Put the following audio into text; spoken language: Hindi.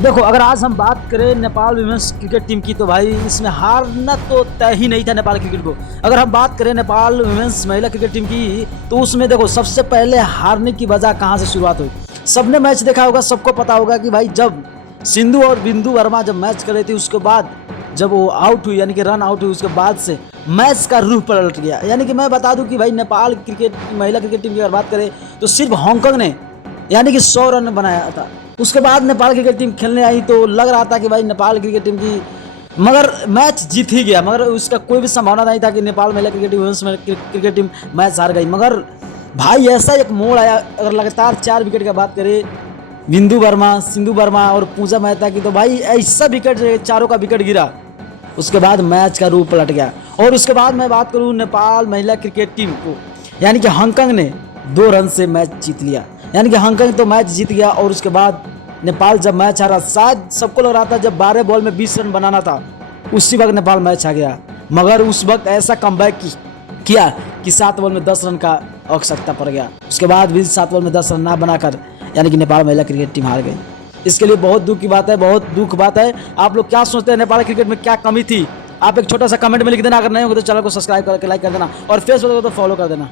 देखो, अगर आज हम बात करें नेपाल विमेंस क्रिकेट टीम की, तो भाई इसमें हारना तो तय ही नहीं था नेपाल क्रिकेट को। अगर हम बात करें नेपाल विमेंस महिला क्रिकेट टीम की, तो उसमें देखो सबसे पहले हारने की वजह कहाँ से शुरुआत हुई। सबने मैच देखा होगा, सबको पता होगा कि भाई जब सिंधु और बिंदु वर्मा जब मैच कर रही थी, उसके बाद जब वो आउट हुई, यानी कि रन आउट हुई, उसके बाद से मैच का रुख पलट गया। यानी कि मैं बता दूं कि भाई नेपाल क्रिकेट महिला क्रिकेट टीम की अगर बात करें, तो सिर्फ हांगकांग ने यानी कि 100 रन बनाया था। उसके बाद नेपाल क्रिकेट टीम खेलने आई, तो लग रहा था कि भाई नेपाल क्रिकेट टीम की, मगर मैच जीत ही गया। मगर उसका कोई भी संभावना नहीं था कि नेपाल महिला cricket team cricket team match हार गई। मगर भाई ऐसा एक मोड़ आया, अगर लगातार 4 विकेट की बात करें, बिंदु वर्मा, सिंधु वर्मा और पूजा मेहता की, तो भाई ऐसा विकेट, चारों का विकेट गिरा, उसके बाद मैच का रूप पलट गया। और उसके बाद मैं बात करूं नेपाल महिला क्रिकेट टीम को, यानी कि हांगकांग ने 2 रन से मैच जीत लिया। यानी कि हांगकांग तो मैच जीत गया, और उसके बाद नेपाल जब मैच हारा, शायद सबको लग रहा था जब 12 बॉल में 20 रन बनाना था, उसी वक्त नेपाल मैच आ गया। मगर उस वक्त ऐसा कमबैक किया कि 7 बॉल में 10 रन का आवश्यकता पड़ गया। उसके बाद भी 7 बॉल में 10 रन ना बनाकर यानी कि नेपाल महिला क्रिकेट टीम हार गई। इसके लिए बहुत दुख की बात है, बहुत दुख बात है। आप लोग क्या सोचते हैं, नेपाल क्रिकेट में क्या कमी थी? आप एक छोटा सा कमेंट में लिख देना। अगर नहीं होगा तो चैनल को सब्सक्राइब करके लाइक कर देना, और फेसबुक को तो फॉलो कर देना।